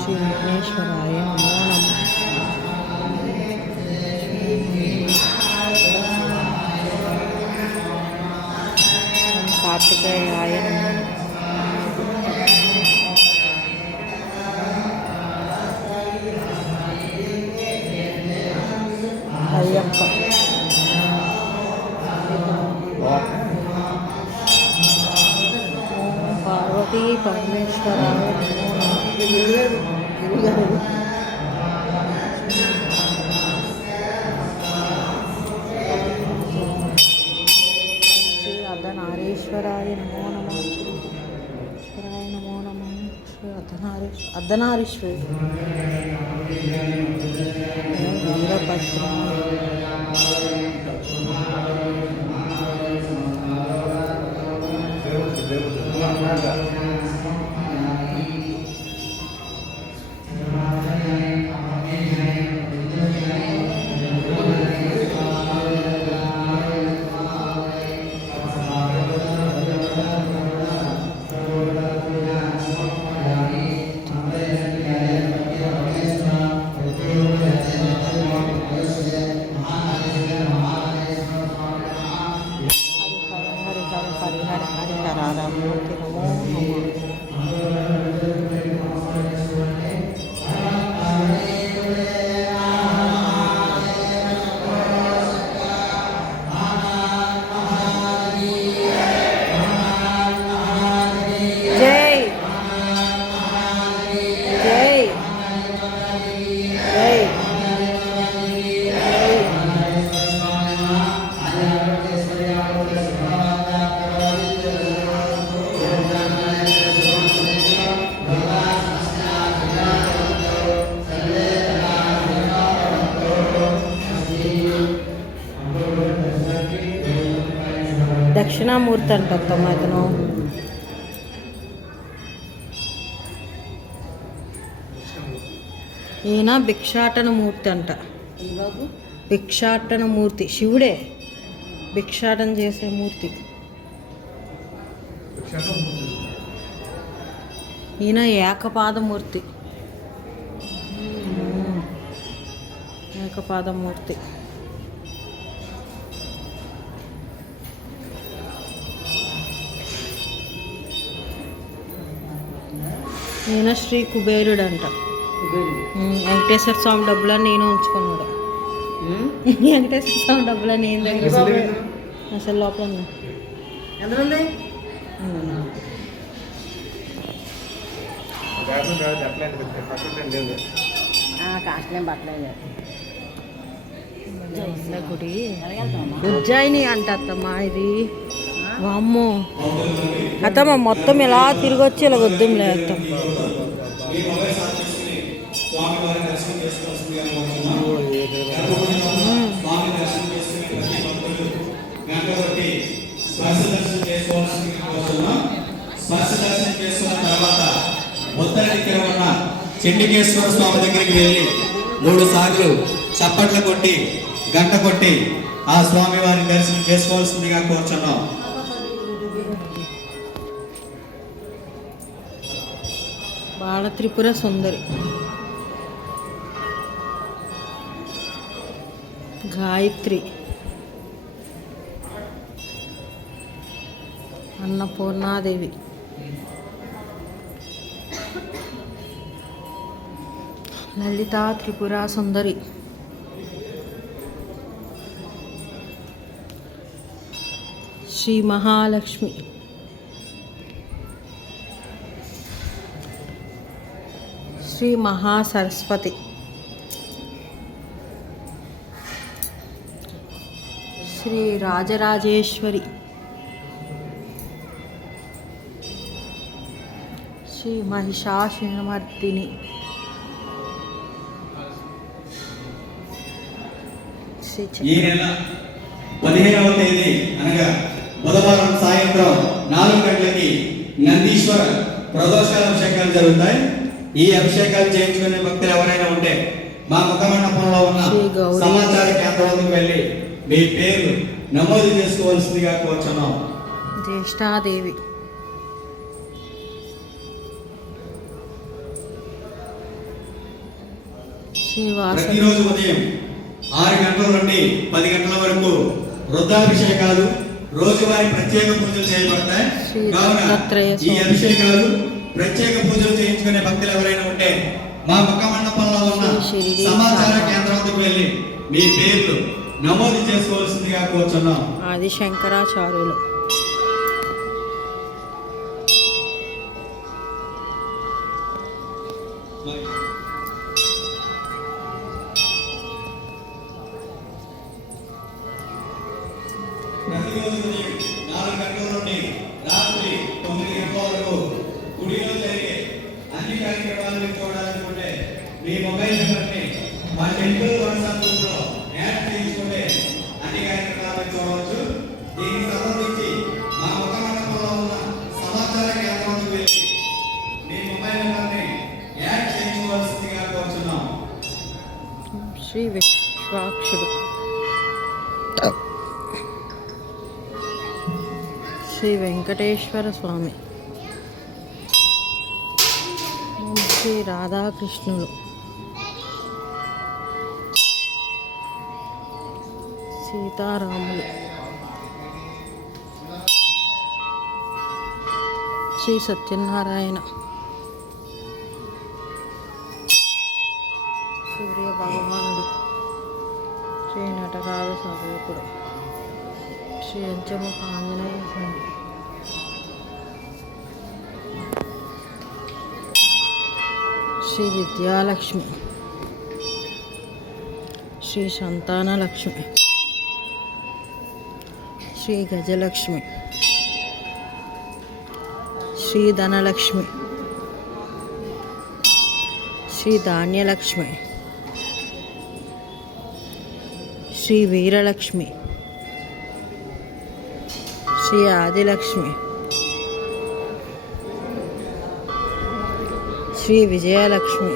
శ్రీ విఘ్నేశ్వరాయ నమో నమః. కార్తికేయాయ నమః. అయ్యప్ప పార్వతీ పరమేశ్వరాయ నమో నమః. శ్రీ అర్ధనారీశ్వరాయ నమో నమః. ఈశ్వరాయ నమో నమః. శ్రీ అర్ధనారీశ్వరి వీరభద్ర హరిహరమూర్తి నమో నమః. జై జై జై దక్షిణామూర్తి అంటమ్మా ఇతను. ఈయన భిక్షాటనమూర్తి అంట. భిక్షాటనమూర్తి శివుడే భిక్షాటన చేసే మూర్తి. ఈయన ఏకపాదమూర్తి. ఏకపాదమూర్తి. ఈయన శ్రీ కుబేరుడు అంట. వెంకటేశ్వర స్వామి డబ్బులని నేను ఉంచుకున్నాడు. వెంకటేశ్వర స్వామి డబ్బులని నేను దగ్గర అసలు లోపల గుడి ఉజ్జయిని అంట అత్తమ్మా ఇది. వామ్మో అత్తమ్మ మొత్తం ఇలా తిరిగి వచ్చి ఇలా వద్దుంలే అత్తం. చెండికేశ్వర స్వామి దగ్గరికి వెళ్ళి 3 సార్లు చప్పట్లు కొట్టి గంట కొట్టి ఆ స్వామి వారిని దర్శనం చేసుకోవాల్సిందిగా కోరుచున్నాం. బాల త్రిపుర సుందరి, గాయత్రి, అన్నపూర్ణాదేవి, లలితా త్రిపుర సుందరి, శ్రీ మహాలక్ష్మి, శ్రీ మహాసరస్వతి, శ్రీ రాజరాజేశ్వరి, శ్రీ మహిషాసురమర్దిని శ్రీ ఈ నెల 15వ తేదీ అనగా బుధవారం సాయంత్రం 4 గంటలకి నందీశ్వర ప్రదోషాల అభిషేకాలు జరుగుతాయి. ఈ అభిషేకాలు చేయించుకునే భక్తులు ఎవరైనా ఉంటే మా ముఖ మండపంలో ఉన్న సమాచార కేంద్రానికి వెళ్ళి మీ పేరు నమోదు చేసుకోవాల్సిందిగా కోరుచున్నాం. జ్యేష్ఠాదేవి ప్రతిరోజు ఉదయం 6 గంటల నుండి 10 గంటల వరకు రుద్రాభిషేకాలు రోజువారీ ప్రత్యేక పూజలు చేయబడతాయి. కావున ఈ అభిషేకాలు ప్రత్యేక పూజలు చేయించుకునే భక్తులు ఎవరైనా ఉంటే మా ముఖ మండపంలో ఉన్న సమాచార కేంద్రానికి వెళ్ళి మీ పేర్లు నమోదు చేసుకోవాల్సిందిగా కోరుచున్నాం. ఆది శంకరాచార్యులు ప్రతిరోజు ఉదయం 4 గంటల నుండి రాత్రి 9 గంటల వరకు గుడిలో జరిగే అన్ని కార్యక్రమాలను చూడాలనుకుంటే మీ మొబైల్ నెంబర్ని మా టెంపుల్ వాట్సాప్ గ్రూప్లో యాడ్ చేయించుకుంటే అన్ని కార్యక్రమాలను చూడవచ్చు. దీనికి సంబంధించి మా ముఖ మండపంలో ఉన్న సమాచార కేంద్రానికి వెళ్ళి మీ మొబైల్ నెంబర్ని యాడ్ చేయించుకోవాల్సిందిగా కోరుచున్నాం. శ్రీ విశ్వాక్షుడు శ్రీ వెంకటేశ్వర స్వామి శ్రీ రాధాకృష్ణులు సీతారాములు శ్రీ సత్యనారాయణ సూర్య భగవానుడు శ్రీ నటరాజ సర్వకుడు శ్రీ అంచముఖ ఆంజనేయ స్వామి శ్రీ విద్యాలక్ష్మి శ్రీ సంతానలక్ష్మి శ్రీ గజలక్ష్మి శ్రీ ధనలక్ష్మి శ్రీ ధాన్యలక్ష్మి శ్రీ వీరలక్ష్మి శ్రీ ఆదిలక్ష్మి శ్రీ విజయలక్ష్మి